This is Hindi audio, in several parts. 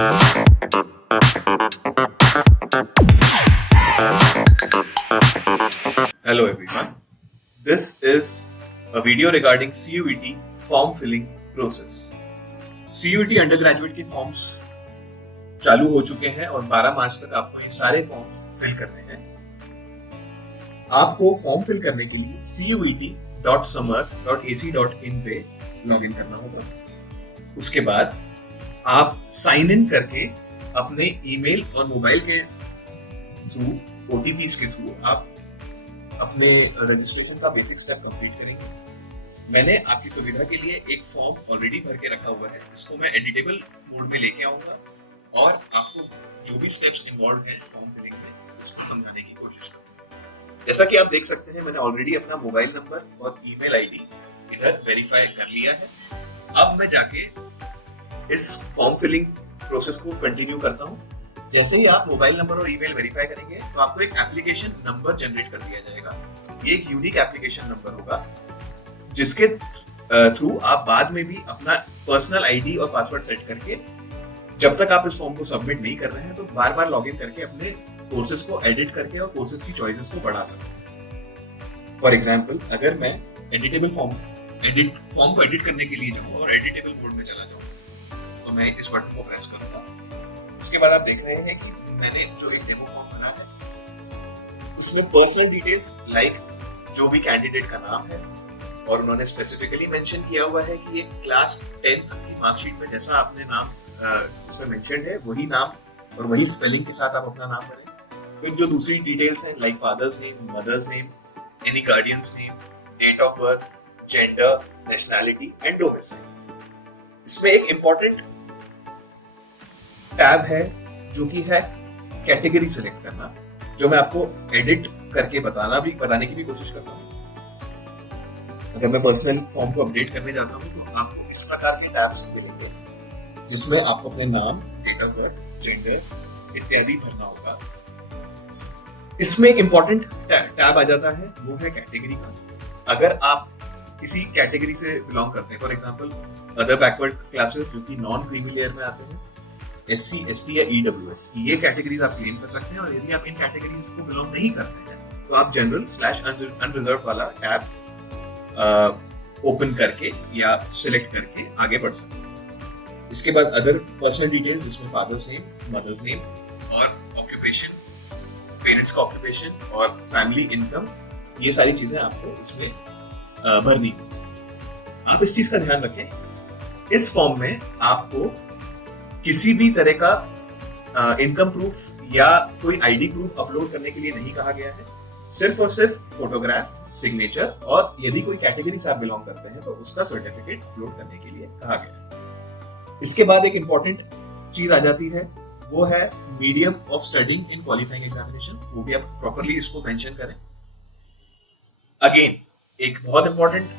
Hello everyone. This is a video regarding CUET form filling process. CUET undergraduate के फॉर्म्स चालू हो चुके हैं और 12 मार्च तक आपको ये सारे फॉर्म्स फिल करने हैं। आपको फॉर्म फिल करने के लिए cuet.samar.ac.in पे लॉग इन करना होगा। उसके बाद आप साइन इन करके अपने ईमेल और मोबाइल के थ्रू OTPs के थ्रू आप अपने रजिस्ट्रेशन का बेसिक स्टेप कंप्लीट करेंगे। मैंने आपकी सुविधा के लिए एक फॉर्म ऑलरेडी भर के रखा हुआ है, इसको मैं एडिटेबल मोड में लेके आऊंगा और आपको जो भी स्टेप्स इन्वॉल्व हैं फॉर्म फिलिंग में उसको समझाने की कोशिश करूंगा। जैसा कि आप देख सकते हैं, मैंने ऑलरेडी अपना मोबाइल नंबर और ईमेल आईडी इधर वेरीफाई कर लिया है। अब मैं जाके इस फॉर्म फिलिंग प्रोसेस को कंटिन्यू करता हूँ। जैसे ही आप मोबाइल नंबर और ईमेल वेरीफाई करेंगे तो आपको एक एप्लीकेशन नंबर जनरेट कर दिया जाएगा। ये एक यूनिक एप्लीकेशन नंबर होगा जिसके थ्रू आप बाद में भी अपना पर्सनल आईडी और पासवर्ड सेट करके, जब तक आप इस फॉर्म को सबमिट नहीं कर रहे हैं, तो बार बार लॉग इन करके अपने कोर्सेज को एडिट करके और कोर्सेज की चॉइसेस को बढ़ा सकते हैं। फॉर एग्जाम्पल, अगर मैं एडिटेबल फॉर्म को एडिट करने के लिए जाऊँ और एडिटेबल मोड में चला जाऊँ तो मैं इस बटन को प्रेस करूंगा। उसके बाद आप देख रहे हैं कि मैंने जो एक डेमो फॉर्म भरा है उसमें पर्सनल डिटेल्स लाइक जो भी कैंडिडेट का नाम है, और उन्होंने स्पेसिफिकली मेंशन किया हुआ है कि ये क्लास 10th की मार्कशीट में जैसा आपने नाम उसमें मेंशन है वही नाम और वही स्पेलिंग के साथ आप अपना नाम भरें। फिर जो दूसरी डिटेल्स हैं like father's name, mother's name, any guardian's name, date of birth, gender, nationality and domicile. इसमें एक इंपॉर्टेंट टैब है जो कि है कैटेगरी सिलेक्ट करना, जो मैं आपको एडिट करके बताने की भी कोशिश करता हूँ। अगर मैं पर्सनल फॉर्म को अपडेट करने जाता हूँ तो आपको इस प्रकार के टैब्स मिलेंगे जिसमें आपको अपने नाम, डेट ऑफ बर्थ, जेंडर इत्यादि भरना होगा। इसमें एक इंपॉर्टेंट टैब आ जाता है, वो है कैटेगरी का। अगर आप किसी कैटेगरी से बिलोंग करते हैं, for example other backward classes जो कि नॉन क्रीमी लेयर में आते हैं, SC, ST या EWS, ये कैटेगरीज आप क्लेम कर सकते हैं। और यदि आप इन कैटेगरीज को बिलोंग नहीं करते हैं तो आप जनरल/अनरिजर्व वाला टैब ओपन करके या सिलेक्ट करके आगे बढ़ सकते हैं। इसके बाद अदर पर्सनल डिटेल्स जिसमें फादर्स नेम, मदर्स नेम और ऑक्यूपेशन, पेरेंट्स का ऑक्यूपेशन और फैमिली इनकम, ये सारी चीजें आपको इसमें भरनी होगी। आप इस चीज का ध्यान रखें, इस फॉर्म में आपको किसी भी तरह का इनकम प्रूफ या कोई आईडी प्रूफ अपलोड करने के लिए नहीं कहा गया है। सिर्फ और सिर्फ फोटोग्राफ, सिग्नेचर और यदि कोई कैटेगरी से आप बिलोंग करते हैं तो उसका सर्टिफिकेट अपलोड करने के लिए कहा गया है। इसके बाद एक इंपॉर्टेंट चीज आ जाती है, वो है medium of studying in qualifying examination. वो भी आप प्रॉपर्ली इसको मेंशन करें। अगेन एक बहुत इंपॉर्टेंट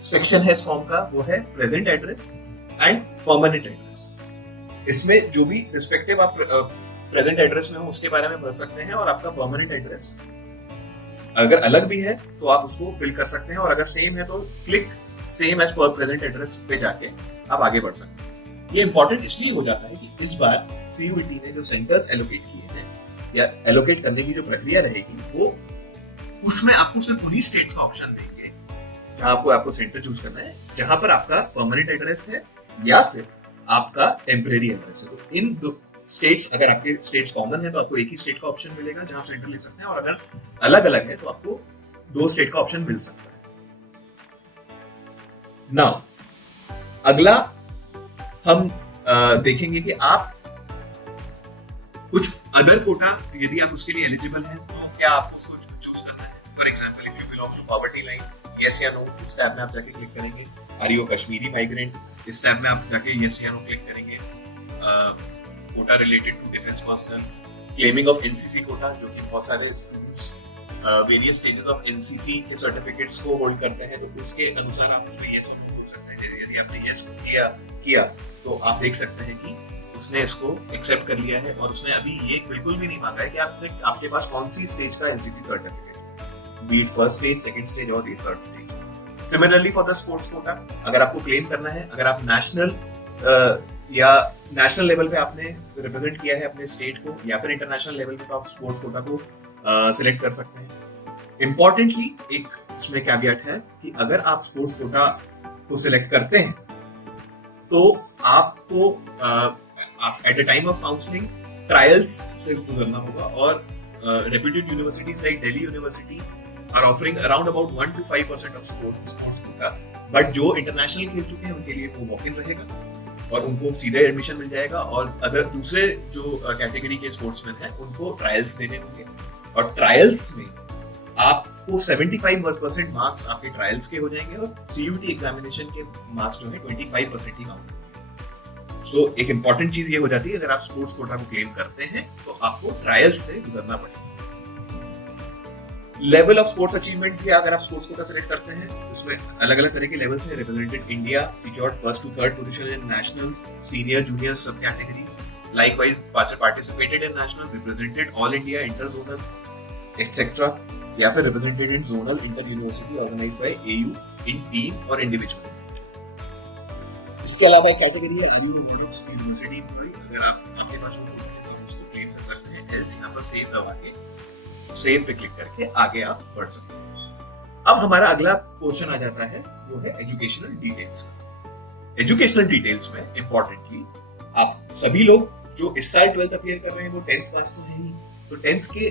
सेक्शन है इस फॉर्म का, वो है present address and permanent address. इसमें जो भी रिस्पेक्टिव आप प्रेजेंट एड्रेस में हो उसके बारे में भर सकते हैं, और आपका परमानेंट एड्रेस अगर अलग भी है तो आप उसको फिल कर सकते हैं, और अगर सेम है तो क्लिक सेम एज पर प्रेजेंट एड्रेस पे जाके आप आगे बढ़ सकते हैं। ये इंपॉर्टेंट इसलिए हो जाता है कि इस बार CUET ने जो सेंटर्स एलोकेट किए हैं या एलोकेट करने की जो प्रक्रिया रहेगी, वो उसमें आपको सिर्फ उन्हीं स्टेट्स का ऑप्शन देंगे जहां आपको सेंटर चूज करना है, जहां पर आपका परमानेंट एड्रेस है या फिर आपका टेम्परेरी एड्रेस है। तो इन दो स्टेट्स, अगर आपके स्टेट्स कॉमन है तो आपको एक ही स्टेट का ऑप्शन मिलेगा जहां आप सेंटर ले सकते हैं, और अगर अलग अलग है तो आपको 2 स्टेट का ऑप्शन मिल सकता है। नाउ अगला हम देखेंगे कि आप कुछ अदर कोटा, यदि आप उसके लिए एलिजिबल हैं तो क्या आप उसको चूज करना है। For example, if you belong to poverty line, yes या नो, इस टैब में आप जाके क्लिक करेंगे। आर यू कश्मीरी माइग्रेंट, इस टैब में आप जाके यस या नो क्लिक करेंगे। Quota related to defence personnel, claiming of NCC quota, जो कि बहुत सारे students various stages of NCC के सर्टिफिकेट्स को होल्ड करते हैं, तो उसके अनुसार आप उसमें यस और नो बोल सकते हैं। यदि आपने यस किया तो आप देख सकते हैं कि उसने इसको एक्सेप्ट कर लिया है, और उसने अभी ये बिल्कुल भी नहीं मांगा है कि आपके पास कौन सी स्टेज का NCC certificate, be it first stage, second stage और third stage. Similarly for the sports quota, अगर आपको क्लेम करना है, अगर आप नेशनल या नेशनल लेवल पे आपने रिप्रेजेंट किया है अपने स्टेट को, या फिर इंटरनेशनल लेवल पे तो आप स्पोर्ट्स कोटा को सिलेक्ट कर सकते हैं। इम्पोर्टेंटली एक इसमें कैविएट है कि अगर आप स्पोर्ट्स कोटा को सिलेक्ट करते हैं तो आपको at the time of counselling trials से गुजरना होगा, और reputed universities like Delhi university are offering around about 1 to 5% of sports quota, but जो इंटरनेशनल खेल चुके हैं उनके लिए वो वॉक इन रहेगा और उनको सीधे एडमिशन मिल जाएगा। और अगर दूसरे जो कैटेगरी के स्पोर्ट्समैन हैं उनको ट्रायल्स देने होंगे, और ट्रायल्स में आपको 75% मार्क्स आपके ट्रायल्स के हो जाएंगे और CUT एग्जामिनेशन के मार्क्स जो है 25% ही काउंट। सो एक इंपॉर्टेंट चीज ये हो जाती है, अगर आप स्पोर्ट्स कोटा को क्लेम करते हैं तो आपको ट्रायल्स से गुजरना पड़ेगा। लेवल ऑफ स्पोर्ट्स अचीवमेंट भी अगर आप स्पोर्ट्स कोटा सेलेक्ट करते हैं, उसमें अलग अलग तरह के लेवल्स हैं। Represented India, secured first to third position in nationals, senior junior sub categories, likewise participated in national, represented all India, inter zonal etcetera, या फिर represented in zonal inter university organised by AU in team और इंडिविजुअल। इसके अलावा एक कैटेगरी है are you board of university employ. अगर आपके पास वो कोड है तो उसको क्लेम कर सकते हैं, एल्स यहाँ पर सेव दबा के सेव पे क्लिक करके आगे आप बढ़ सकते हैं। अब हमारा अगला पोर्शन आ जाता है, वो है एजुकेशनल डिटेल्स का। एजुकेशनल डिटेल्स में इंपॉर्टेंटली आप सभी लोग जो इस साल 12th अपीयर कर रहे हैं वो 10th पास तो है ही, तो 10th के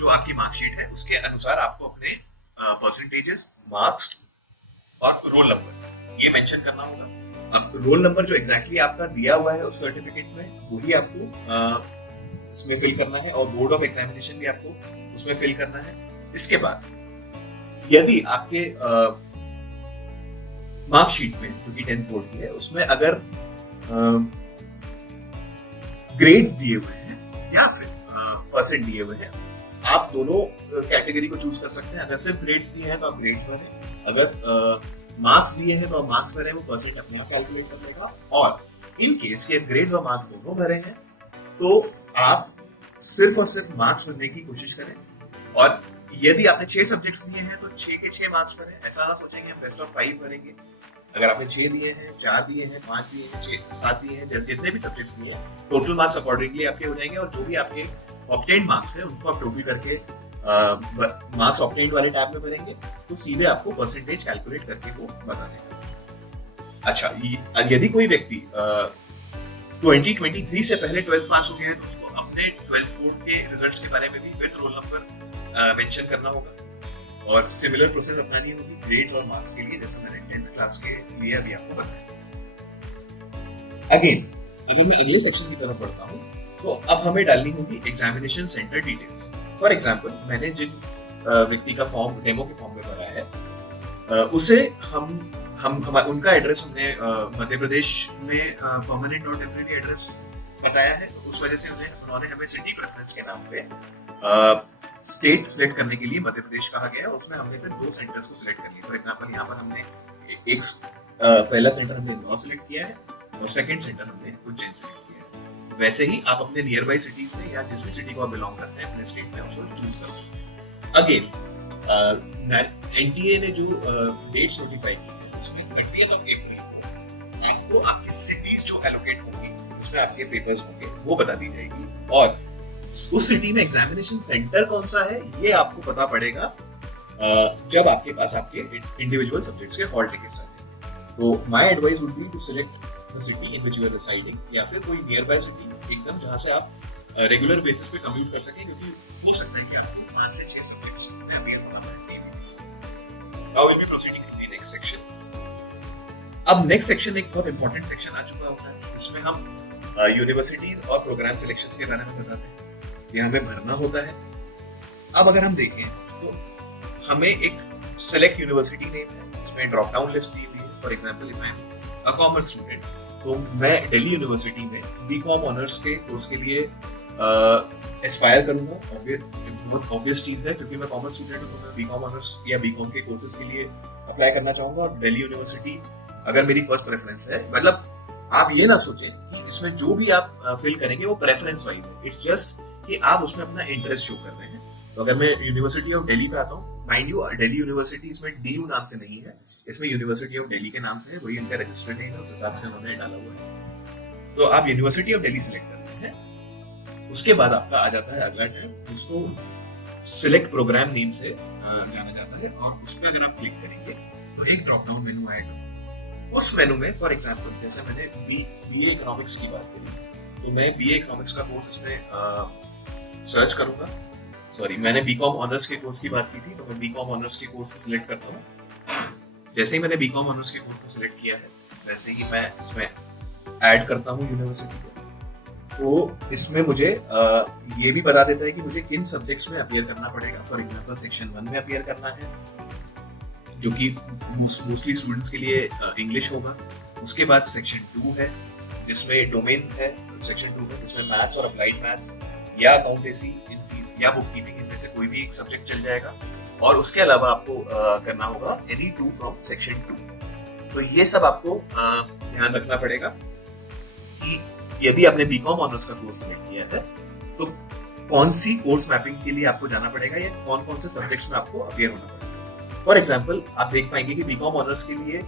जो आपकी मार्कशीट है उसके अनुसार आपको अपने परसेंटेजेस, मार्क्स और रोल नंबर ये मेंशन करना होगा। अब रोल नंबर जो एग्जैक्टली आपका दिया हुआ है उस सर्टिफिकेट में वही आपको इसमें फिल करना है, और बोर्ड ऑफ एग्जामिनेशन भी आपको उसमें फिल करना है। इसके बाद यदि आपके मार्कशीट में जो कि 10th बोर्ड की है उसमें अगर ग्रेड्स दिए हुए हैं या फिर परसेंट दिए हुए हैं, आप दोनों कैटेगरी को चूज कर सकते हैं। अगर सिर्फ ग्रेड्स दिए हैं तो आप ग्रेड्स भरें, अगर मार्क्स दिए हैं तो आप मार्क्स भरें, वो परसेंट अपने आप कैलकुलेट कर लेगा। और इन केस के ग्रेड्स और मार्क्स दोनों भरे हैं तो आप सिर्फ और सिर्फ मार्क्स भरने की कोशिश करें। और यदि आपने 6 सब्जेक्ट्स दिए हैं तो 6 के 6 मार्क्स भरें, ऐसा ना सोचेंगे हम बेस्ट ऑफ 5 भरेंगे। अगर आपने 6 दिए हैं, 4 दिए हैं, 5 दिए हैं, 7 दिए हैं, जितने भी सब्जेक्ट्स दिए हैं टोटल मार्क्स अकॉर्डिंगली आपके हो जाएंगे, और जो भी आपके ऑब्टेन्ड मार्क्स है उनको आप टोटल करके मार्क्स ऑब्टेन्ड वाले टैब में भरेंगे तो सीधे आपको परसेंटेज कैलकुलेट करके वो बता देगा। अच्छा, यदि कोई व्यक्ति 2023 से पहले 12th पास हो गया है तो उसको अपने 12th बोर्ड के रिजल्ट्स के बारे में भी विद रोल नंबर मेंशन करना होगा, और सिमिलर प्रोसेस अपनानी होगी ग्रेड्स और मार्क्स के लिए, जैसा मैंने 10th क्लास के लिए अभी आपको बताया। अगेन अगर मैं अगले सेक्शन की तरफ बढ़ता हूँ तो अब हमें डालनी होगी examination centre details. For example मैंने जिन व्यक्ति का फॉर्म डेमो के फॉर्म में भरा है उसे हम उनका एड्रेस हमने मध्य प्रदेश में परमानेंट और टेम्परेरी एड्रेस बताया है, तो उस वजह से उन्होंने हमें सिटी प्रेफरेंस के नाम पे स्टेट सिलेक्ट करने के लिए मध्य प्रदेश कहा गया, और उसमें हमने फिर 2 सेंटर्स को सिलेक्ट कर लिया। फॉर एग्जांपल यहाँ पर हमने एक पहला सेंटर हमने इंदौर सिलेक्ट किया है और सेकंड सेंटर हमने उज्जैन सिलेक्ट किया है। वैसे ही आप अपने नियर बाई सिटीज में या जिस भी सिटी को आप बिलोंग करते हैं अपने स्टेट में उसको चूज कर सकते हैं। अगेन NTA ने जो डेट्स नोटिफाई की है उसमें 30th of April को आपको आपकी सिटीज जो एलोकेट होंगी जिसमें आपके पेपर्स होंगे वो बता दी जाएगी, और उस सिटी में एग्जामिनेशन सेंटर कौन सा है ये आपको पता पड़ेगा जब आपके पास आपके इंडिविजुअल सब्जेक्ट्स के हॉल टिकट्स आ जाएंगे। तो my advice would be to select the city in which you are residing, या फिर कोई नियर बाय सिटी एकदम जहां से आप रेगुलर बेसिस पे कम्यूट कर सकें, क्योंकि हो सकता है कि आपको 5 से 6 सब्जेक्ट्स में अपीयर होना पड़े same. Now will be proceeding to the next section. अब नेक्स्ट सेक्शन एक बहुत इंपॉर्टेंट सेक्शन आ चुका होता है जिसमें हम यूनिवर्सिटीज और प्रोग्राम सिलेक्शंस के बारे में बताते हैं, ये हमें भरना होता है। अब अगर हम देखें तो हमें एक सेलेक्ट यूनिवर्सिटी नेम है, इसमें ड्रॉप डाउन लिस्ट दी हुई है। For example if I am a commerce student तो मैं दिल्ली यूनिवर्सिटी में बीकॉम ऑनर्स के कोर्स के लिए एस्पायर करूंगा। बहुत ऑब्वियस चीज है क्योंकि मैं कॉमर्स स्टूडेंट हूं तो मैं बीकॉम ऑनर्स या बीकॉम के कोर्सेज के लिए अप्लाई करना चाहूंगा, और दिल्ली यूनिवर्सिटी अगर मेरी फर्स्ट प्रेफरेंस है। मतलब आप ये ना सोचें कि इसमें जो भी आप फिल करेंगे वो प्रेफरेंस वाइज है, इट्स जस्ट कि आप उसमें अपना इंटरेस्ट शो कर रहे हैं। तो अगर मैं यूनिवर्सिटी ऑफ दिल्ली पे आता हूँ, माइंड यू दिल्ली यूनिवर्सिटी इसमें DU नाम से नहीं है, इसमें यूनिवर्सिटी ऑफ दिल्ली के नाम से है, वही इनका रजिस्टर्ड नेम है, उस हिसाब से उन्होंने डाला हुआ है। तो आप यूनिवर्सिटी ऑफ दिल्ली सिलेक्ट करते हैं। उसके बाद आपका आ जाता है अगला टैब, जिसको सिलेक्ट प्रोग्राम नेम से जाना जाता है, और उस पर अगर आप क्लिक करेंगे तो एक ड्रॉप डाउन मेनू आएगा। उस मेनू में फॉर एग्जांपल जैसे मैंने बीए इकोनॉमिक्स की बात करी, तो मैं बीए इकोनॉमिक्स का कोर्स इसमें सर्च करूंगा। सॉरी, मैंने बीकॉम ऑनर्स के कोर्स की बात की थी, तो मैं बीकॉम ऑनर्स के कोर्स को सिलेक्ट करता हूँ। जैसे ही मैंने बीकॉम ऑनर्स के कोर्स को सिलेक्ट किया है, वैसे ही मैं इसमें ऐड करता हूँ यूनिवर्सिटी को। तो इसमें मुझे ये भी बता देता है कि मुझे किन सब्जेक्ट्स में अपीयर करना पड़ेगा। फॉर एग्जांपल सेक्शन 1 में अपीयर करना है, जो कि मोस्टली स्टूडेंट्स के लिए इंग्लिश होगा। उसके बाद सेक्शन 2 है, जिसमें डोमेन है सेक्शन 2 में, जिसमें मैथ्स और अप्लाइड मैथ्स या अकाउंटेंसी या बुक कीपिंग, इनमें से कोई भी एक सब्जेक्ट चल जाएगा। और उसके अलावा आपको करना होगा एनी 2 फ्रॉम सेक्शन 2। तो ये सब आपको ध्यान रखना पड़ेगा कि यदि आपने बीकॉम ऑनर्स का कोर्स सिलेक्ट किया है तो कौन सी कोर्स मैपिंग के लिए आपको जाना पड़ेगा, या कौन कौन से सब्जेक्ट्स में आपको अपीयर होना पड़ेगा। फॉर एग्जांपल आप देख पाएंगे कि बीकॉम ऑनर्स के लिए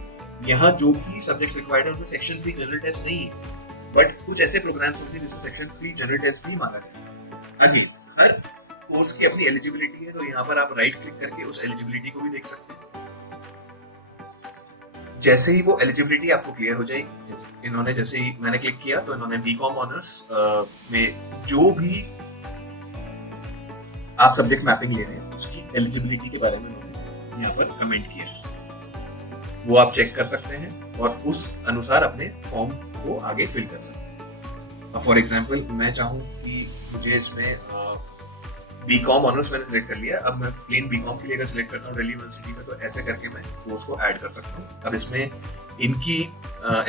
यहाँ जो भी सब्जेक्ट्स रिक्वायर्ड है उनमें सेक्शन 3 जनरल टेस्ट नहीं है, बट कुछ ऐसे प्रोग्राम्स होते हैं जिसमें सेक्शन 3 जनरल टेस्ट भी मांगा जाता है। अगेन, हर कोर्स की अपनी एलिजिबिलिटी है, तो यहाँ पर आप राइट क्लिक करके उस एलिजिबिलिटी को भी देख सकते हैं। जैसे ही वो एलिजिबिलिटी आपको क्लियर हो जाएगी, जैसे ही मैंने क्लिक किया तो इन्होंने बीकॉम ऑनर्स में जो भी आप सब्जेक्ट मैपिंग ले रहे हैं उसकी एलिजिबिलिटी के बारे में यहाँ पर कमेंट किया है। वो आप चेक कर सकते हैं और उस अनुसार अपने फॉर्म को आगे फिल कर सकते हैं। फॉर एग्जाम्पल मैं चाहूँ कि मुझे इसमें बीकॉम ऑनर्स मैंने सिलेक्ट कर लिया, अब मैं प्लेन बीकॉम के लिए अगर सिलेक्ट करता हूँ दिल्ली यूनिवर्सिटी में, तो ऐसे करके मैं कोर्स को ऐड कर सकता हूँ। अब इसमें इनकी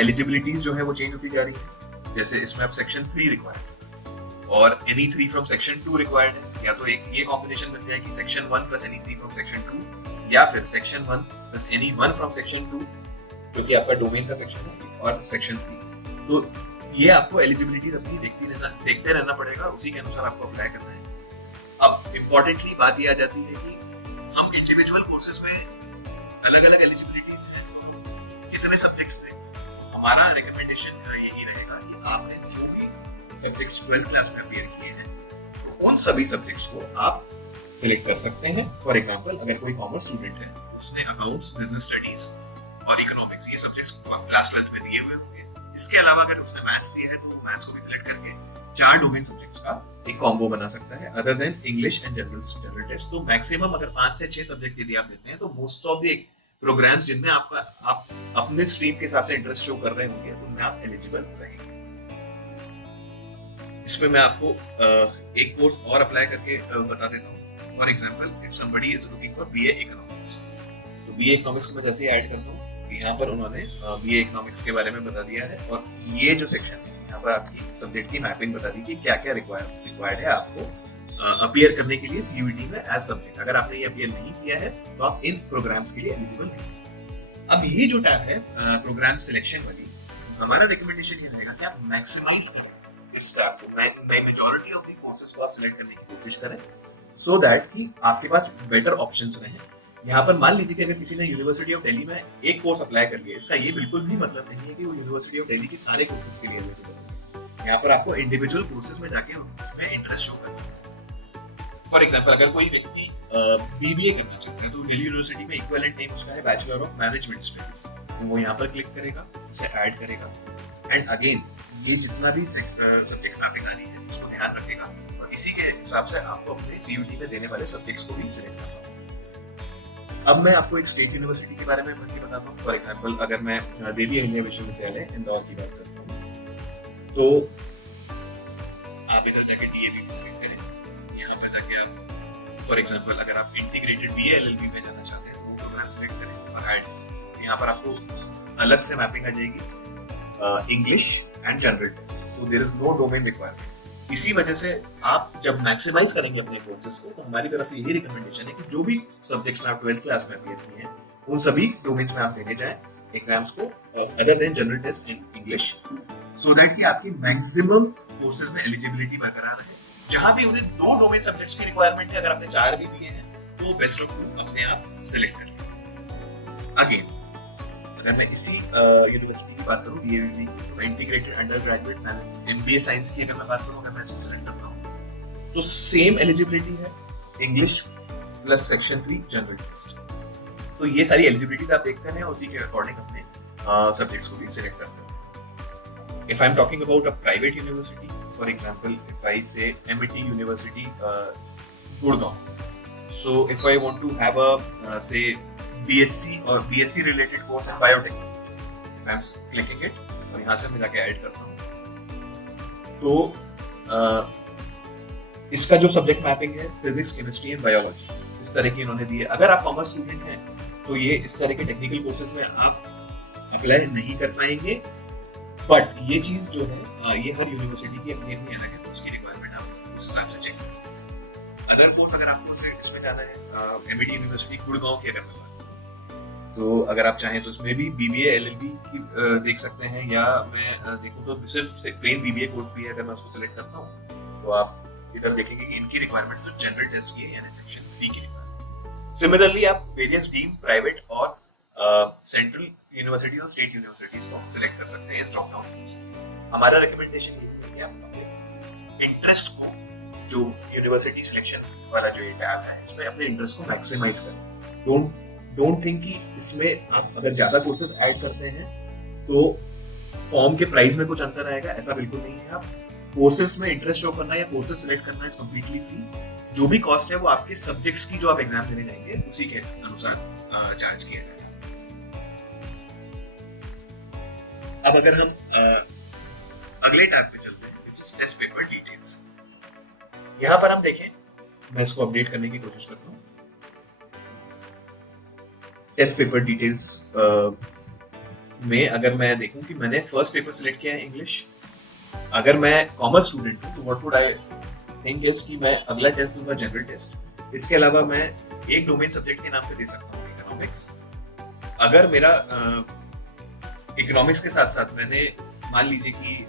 एलिजिबिलिटीज जो है वो चेंज होती जा रही है। जैसे इसमें अब सेक्शन 3 रिक्वायर्ड और एनी 3 फ्रॉम सेक्शन 2 रिक्वायर्ड है, या तो एक ये कॉम्बिनेशन बन जाएगी section 1 plus any 3 from section 2, या फिर section 1 plus any 1 from section 2, जो कि आपका डोमेन का सेक्शन है, और सेक्शन 3। तो ये आपको एलिजिबिलिटीज अपनी देखते रहना पड़ेगा, उसी के अनुसार आपको अप्लाई करना है। अब इम्पोर्टेंटली बात ये आ जाती है कि हम इंडिविजुअल कोर्सेज में अलग अलग एलिजिबिलिटीज हैं, तो कितने सब्जेक्ट्स दें। हमारा रिकमेंडेशन यही रहेगा कि आपने जो भी सब्जेक्ट्स 12th क्लास में अपीयर किए हैं, तो उन सभी सब्जेक्ट्स को आप सिलेक्ट कर सकते हैं। फॉर एग्जांपल अगर कोई कॉमर्स स्टूडेंट है, उसने अकाउंट्स, बिजनेस स्टडीज और इकोनॉमिक्स ये सब्जेक्ट्स क्लास 12th में दिए हुए होंगे। इसके अलावा अगर उसने मैथ्स दिया है तो मैथ्स को भी सिलेक्ट करके 4 डोमेन सब्जेक्ट्स का एक कॉम्बो बना सकता है, other than English and general test. तो मैक्सिमम अगर 5 से 6 सब्जेक्ट यदि आप देते हैं, तो मोस्ट ऑफ द प्रोग्राम्स जिनमें आप अपने स्ट्रीम के हिसाब से इंटरेस्ट शो कर रहे होंगे, उनमें आप एलिजिबल रहेंगे। इसमें मैं आपको एक कोर्स और अप्लाई करके बता देता हूँ। For example if somebody is looking for BA economics, तो बीए इकोनॉमिक्स में जैसे ऐड करता हूँ, यहाँ पर उन्होंने बीए इकोनॉमिक्स के बारे में बता दिया है, और ये जो सेक्शन है यहाँ पर आपकी सब्जेक्ट की मैपिंग बता दी कि क्या क्या रिक्वायर्ड है आपको अपीयर करने के लिए सीयूईटी में एज सब्जेक्ट। अगर आपने ये अपीयर नहीं किया है तो आप इन प्रोग्राम्स के लिए एलिजिबल नहीं। अब ये जो टैब है प्रोग्राम सिलेक्शन वाली, हमारा रिकमेंडेशन ये रहेगा कि आप मैक्सिमाइज करें इस टैब को, मेजॉरिटी ऑफ द कोर्सेज को आप सिलेक्ट करने की कोशिश करें, सो दैट कि आपके पास बेटर ऑप्शंस रहें। यहाँ पर मान लीजिए कि अगर किसी ने यूनिवर्सिटी ऑफ दिल्ली में एक कोर्स अप्लाई कर लिया, इसका ये बिल्कुल भी मतलब नहीं है कि वो यूनिवर्सिटी ऑफ दिल्ली के सारे कोर्सेज के लिए एलिजिबल है। यहाँ पर आपको इंडिविजुअल कोर्सेज में जाके उसमें इंटरेस्ट शो करना है। फॉर एग्जांपल अगर कोई व्यक्ति बीबीए करना चाहता है, तो दिल्ली यूनिवर्सिटी में इक्विवेलेंट नेम उसका है बैचलर ऑफ मैनेजमेंट स्टडीज, तो वो यहाँ पर क्लिक करेगा, उसे ऐड करेगा, एंड अगेन ये जितना भी सब्जेक्ट मैपिंग आनी है उसको ध्यान रखेगा, और इसी के हिसाब से आपको अपने सीयूईटी में देने वाले सब्जेक्ट्स को भी सिलेक्ट करना होगा। अब मैं आपको एक स्टेट यूनिवर्सिटी के बारे में बताता हूँ। फॉर एग्जांपल अगर मैं देवी अहिल्या विश्वविद्यालय इंदौर की बात करता हूँ, तो आप इधर जाके डीएवी भी सिलेक्ट करें। यहाँ पे जाके आप फॉर एग्जांपल अगर आप इंटीग्रेटेड बीए एलएलबी में जाना चाहते हैं, तो वो प्रोग्राम सिलेक्ट करें और ऐड करें। यहाँ पर आपको अलग से मैपिंग आ जाएगी English and general test, so there is no domain requirement. इसी वजह से आप जब मैक्सिमाइज करेंगे अपने कोर्सेज को, तो हमारी तरफ से यही रिकमेंडेशन है कि जो भी सब्जेक्ट्स में आप 12th क्लास में अपीयर किए हैं, उन सभी डोमेन्स में आप देने जाएं एग्जाम्स को, other than general test and English, so that कि आपकी मैक्सिमम कोर्सेज में एलिजिबिलिटी बरकरार रहे। जहां भी उन्हें 2 डोमेन सब्जेक्ट्स की रिक्वायरमेंट है, अगर आपने 4 भी दिए हैं, तो बेस्ट ऑफ 2 अपने आप सिलेक्ट कर लें। अगेन अगर मैं इसी यूनिवर्सिटी की बात करूँ, DAVV की, integrated under graduate MBA science की अगर मैं बात करूँ, अगर मैं इसको सिलेक्ट करता हूँ तो सेम एलिजिबिलिटी है, English plus section 3 general test. तो ये सारी एलिजिबिलिटी आप देखते हैं, उसी के अकॉर्डिंग अपने सब्जेक्ट्स को भी सिलेक्ट करते हैं। If I'm talking about a private university, for example, if I say MIT University, Gurgaon. So if I want to have a say BSc or BSc related course in biotechnology, if I'm clicking it और यहाँ से मैं जाके ऐड करता हूँ, तो इसका जो सब्जेक्ट मैपिंग है फिजिक्स, केमिस्ट्री एंड बायोलॉजी, इस तरह की इन्होंने दी है। अगर आप कॉमर्स स्टूडेंट हैं तो ये इस तरह के टेक्निकल कोर्सेज में आप अप्लाई नहीं कर पाएंगे, बट ये चीज जो है ये हर यूनिवर्सिटी की अपनी अपनी अलग है, तो उसकी रिक्वायरमेंट आप उस हिसाब से चेक करें। अदर कोर्स अगर आपको इसमें जाना है, MIT यूनिवर्सिटी गुड़गांव की अगर मैं बात करूं, तो अगर आप चाहें तो इसमें भी BBA LLB की देख सकते हैं, या मैं देखूं तो सिर्फ प्लेन BBA कोर्स भी है। अगर मैं उसको सिलेक्ट करता हूं तो आप इधर देखेंगे कि इनकी रिक्वायरमेंट सिर्फ जनरल टेस्ट की है, यानी सेक्शन 3 की रिक्वायरमेंट। सिमिलरली आप वेरियस डीम प्राइवेट और सेंट्रल यूनिवर्सिटीज और स्टेट यूनिवर्सिटीज को सिलेक्ट कर सकते हैं इस ड्रॉप डाउन से। हमारा रिकमेंडेशन ये है कि आप अपने इंटरेस्ट को, जो यूनिवर्सिटी सिलेक्शन वाला जो ये टैब है, इसमें अपने इंटरेस्ट को मैक्सिमाइज करें। डोंट थिंक कि इसमें आप अगर ज्यादा कोर्सेज ऐड करते हैं तो फॉर्म के प्राइस में कुछ अंतर आएगा, ऐसा बिल्कुल नहीं है। आप कोर्सेज में इंटरेस्ट शो करना या कोर्सेज सिलेक्ट करना इज कम्प्लीटली फ्री। जो भी कॉस्ट है वो आपके सब्जेक्ट्स की जो आप एग्जाम देने जाएंगे उसी के अनुसार चार्ज किया जाएगा। अब अगर हम अगले टैब पे चलते हैं, which is test paper details. यहां पर हम देखें, मैं इसको अपडेट करने की कोशिश करता हूं। टेस्ट पेपर डिटेल्स में अगर मैं देखूं कि मैंने फर्स्ट पेपर सिलेक्ट किया है इंग्लिश, अगर मैं कॉमर्स स्टूडेंट हूं तो what would I think is कि मैं अगला टेस्ट दूंगा जनरल टेस्ट। इसके अलावा मैं एक डोमेन सब्जेक्ट के नाम पे दे सकता हूँ इकोनॉमिक्स। अगर मेरा इकोनॉमिक्स के साथ साथ मैंने मान लीजिए कि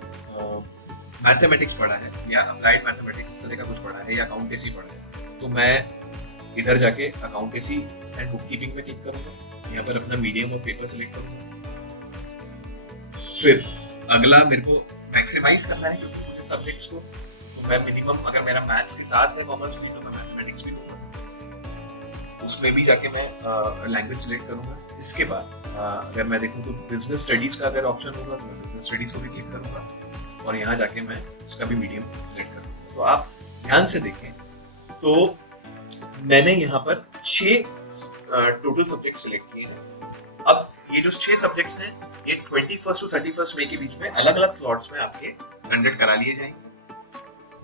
मैथमेटिक्स पढ़ा है या अप्लाइड मैथमेटिक्स इस तरह का कुछ पढ़ा है या अकाउंटेंसी पढ़ा है, तो मैं इधर जाके अकाउंटेंसी एंड बुक कीपिंग में क्लिक करूंगा। यहाँ पर अपना मीडियम ऑफ पेपर सिलेक्ट करूंगा। फिर अगला मेरे को मैक्सिमाइज करना है, क्योंकि मुझे सब्जेक्ट्स को, तो मैं मिनिमम, अगर मेरा मैथ्स के साथ है कॉमर्स भी, तो मैं मैथमेटिक्स भी दूंगा। उसमें भी जाके मैं लैंग्वेज सिलेक्ट करूंगा। इसके बाद अगर मैं देखूं तो बिजनेस स्टडीज का अगर ऑप्शन होगा तो मैं बिजनेस स्टडीज को भी क्लिक करूंगा और यहाँ जाके मैं उसका भी मीडियम सिलेक्ट करूंगा। तो आप ध्यान से देखें तो मैंने यहाँ पर 6 टोटल सब्जेक्ट सिलेक्ट किए हैं। अब ये जो 6 सब्जेक्ट्स हैं ये 21 टू 31 मई के बीच में अलग अलग स्लॉट्स में आपके कंडक्ट करा लिए जाएंगे।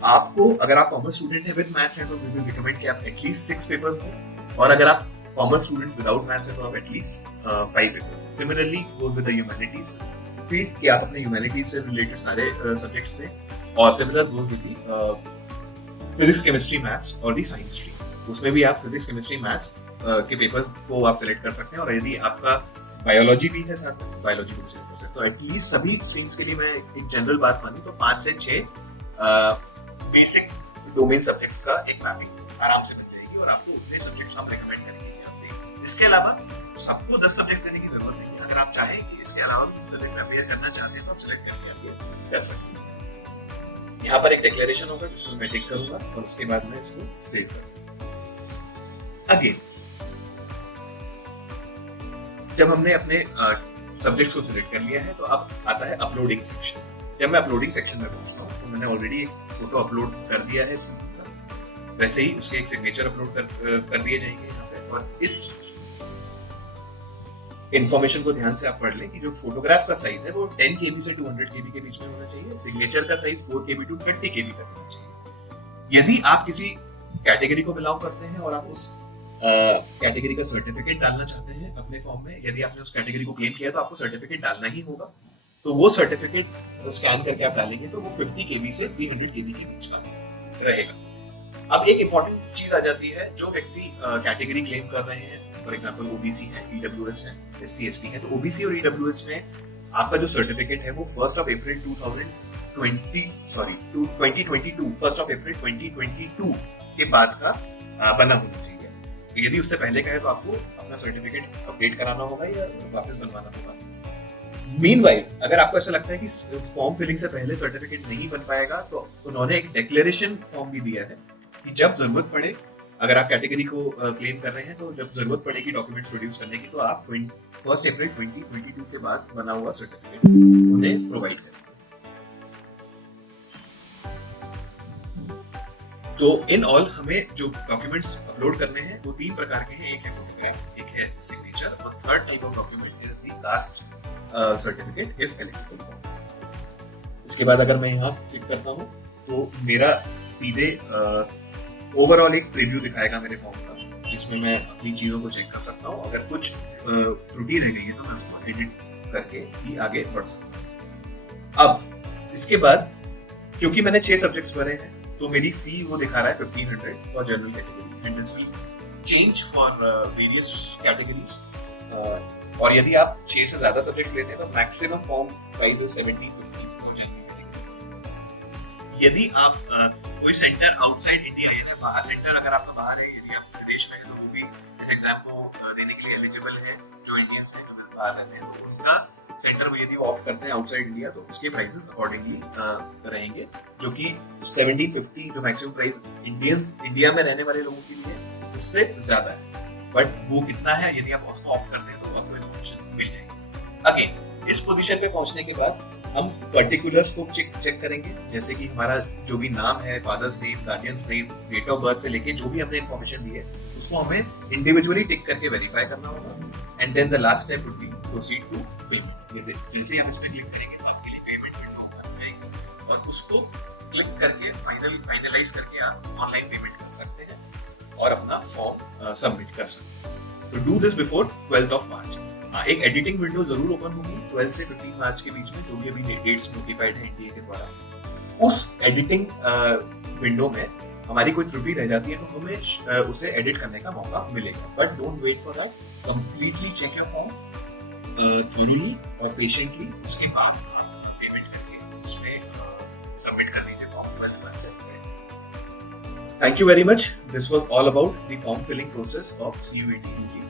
आपको, अगर आप कॉमर्स स्टूडेंट है विद मैथ्स है तो वी विल रिकमेंड कि आप एटलीस्ट 6 पेपर्स दें, और अगर आप कॉमर्स स्टूडेंट विदाउट मैथ्स है तो आप at least 5 paper. Similarly goes with the humanities field कि आप अपने ह्यूमैनिटीज से रिलेटेड सारे सब्जेक्ट्स दें, और similar goes with the physics, chemistry, maths और दी साइंस स्ट्रीम। उसमें भी आप फिजिक्स, केमिस्ट्री, मैथ्स के पेपर्स को आप सिलेक्ट कर सकते हैं, और यदि आपका बायोलॉजी भी है साथ में, बायोलॉजी को सिलेक्ट कर सकते हैं। तो एटलीस्ट सभी स्ट्रीम्स के लिए मैं एक जनरल बात मानी तो 5 से 6 बेसिक डोमेन सब्जेक्ट्स का एक मैपिंग आराम से मिल जाएगी, और आपको उतने सब्जेक्ट्स हम रेकमेंड करेंगे। इसके अलावा सबको 10 सब्जेक्ट देने की जरूरत नहीं है। अगर आप चाहें कि इसके अलावा भी सब्जेक्ट अपेयर करना चाहते हैं तो आप सिलेक्ट करके आप कर सकते हैं। यहाँ पर एक डिक्लेरेशन होगा जिसमें मैं टिक करूंगा और उसके बाद मैं इसको सेव करूंगा। अगेन जब हमने अपने सब्जेक्ट्स को सिलेक्ट कर लिया है तो अब आता है अपलोडिंग सेक्शन। जब मैं अपलोडिंग सेक्शन में पहुंचता हूँ तो मैंने ऑलरेडी एक फोटो अपलोड कर दिया है इसमें, वैसे ही उसके एक सिग्नेचर अपलोड कर दिए जाएंगे यहाँ पे। और इस इन्फॉर्मेशन को ध्यान से आप पढ़ लें कि जो फोटोग्राफ का साइज है वो 10 KB से 200 KB के बीच में होना चाहिए। सिग्नेचर का साइज 4 KB टू 30 KB तक होना चाहिए। यदि आप किसी कैटेगरी को बिलोंग करते हैं और आप उस कैटेगरी का सर्टिफिकेट डालना चाहते हैं अपने फॉर्म में, यदि आपने उस कैटेगरी को क्लेम किया तो आपको सर्टिफिकेट डालना ही होगा। तो वो सर्टिफिकेट स्कैन करके आप डालेंगे तो वो 50 KB से 300 KB के बीच का रहेगा। अब एक इंपॉर्टेंट चीज आ जाती है, जो व्यक्ति कैटेगरी क्लेम कर रहे हैं, फॉर एग्जांपल ओबीसी है, ईडब्ल्यूएस है, एससी एसटी है, तो ओबीसी और ईडब्ल्यूएस में आपका जो सर्टिफिकेट है वो 1 अप्रैल 2022 के बाद का बना होना चाहिए। तो यदि उससे पहले का है तो आपको अपना सर्टिफिकेट अपडेट कराना होगा या वापस बनवाना होगा। मीनवाइल अगर आपको ऐसा लगता है कि फॉर्म फिलिंग से पहले सर्टिफिकेट नहीं बन पाएगा, तो उन्होंने एक डिक्लेरेशन फॉर्म भी दिया है कि जब जरूरत पड़े, अगर आप कैटेगरी को क्लेम कर रहे हैं, तो जब जरूरत पड़ेगी डॉक्यूमेंट्स प्रोड्यूस करने की, तो आप 1 अप्रैल 2022 के बाद बना हुआ सर्टिफिकेट उन्हें प्रोवाइड करें। तो इन ऑल हमें जो डॉक्यूमेंट्स अपलोड करने हैं वो 3 प्रकार के हैं। एक है फोटोग्राफ, एक है सिग्नेचर, और third type of document is the caste certificate if eligible for. इसके बाद अगर मैं यहाँ क्लिक करता हूँ तो मेरा सीधे ओवरऑल एक प्रीव्यू दिखाएगा मेरे फॉर्म का, जिसमें मैं अपनी चीजों को चेक कर सकता हूँ। अगर कुछ त्रुटि रह गई है तो मैं उसको एडिट करके भी आगे बढ़ सकता हूँ। अब इसके बाद क्योंकि मैंने 6 सब्जेक्ट्स भरे हैं, तो मेरी फी वो दिखा रहा है 1500 for general category, and this will change for various categories. और यदि आप 6 से ज्यादा सब्जेक्ट्स लेते हैं तो मैक्सिमम फॉर्म प्राइस है 1750 फॉर जनरल कैटेगरी। यदि आप कोई सेंटर आउटसाइड इंडिया, यानी बाहर सेंटर अगर आपका बाहर है, यदि आप विदेश में है, तो वो भी इस एग्जाम को देने के लिए एलिजिबल है। जो इंडियंस हैं जो बाहर रहते हैं, तो उनका सेंटर में यदि वो ऑप्ट करते हैं आउटसाइड इंडिया, तो उसके प्राइसेस अकॉर्डिंगली रहेंगे, जो कि 1750 जो मैक्सिमम प्राइस इंडिया में रहने वाले लोगों के लिए उससे ज्यादा है। बट वो कितना है, यदि आप उसको ऑप्ट करते हैं तो आपको इन्फॉर्मेशन मिल जाएगी। अगेन इस पोजीशन पे पहुंचने के बाद हम पर्टिकुलर्स को चेक करेंगे, जैसे कि हमारा जो भी नाम है, father's name, guardian's name, date of birth से लेके जो भी हमने इन्फॉर्मेशन दी है, उसको हमें इंडिविजुअली टिक करके वेरीफाई करना होगा। And then the last step would be proceed to payment. जैसे हम इस पे क्लिक करेंगे तो आपके लिए पेमेंट विंडो ओपन हो जाएगी, और उसको क्लिक करके फाइनलाइज करके आप ऑनलाइन पेमेंट कर सकते हैं और अपना फॉर्म सबमिट कर सकते हैं। तो do this before 12th of March। एक एडिटिंग विंडो जरूर ओपन होगी 12 से 15 मार्च के बीच में, जो भी अभी डेट्स नोटिफाइड है एनटीए के द्वारा। उस एडिटिंग विंडो में हमारी कोई त्रुटि रह जाती है तो हमें उसे एडिट करने का मौका मिलेगा। But don't wait for that, completely check your form थोड़ी और पेशेंटली, उसके बाद पेमेंट करके इसमें सबमिट कर दीजिए फॉर्म 12 मार्च से। Thank you very much. This was all about the form filling process of CUET.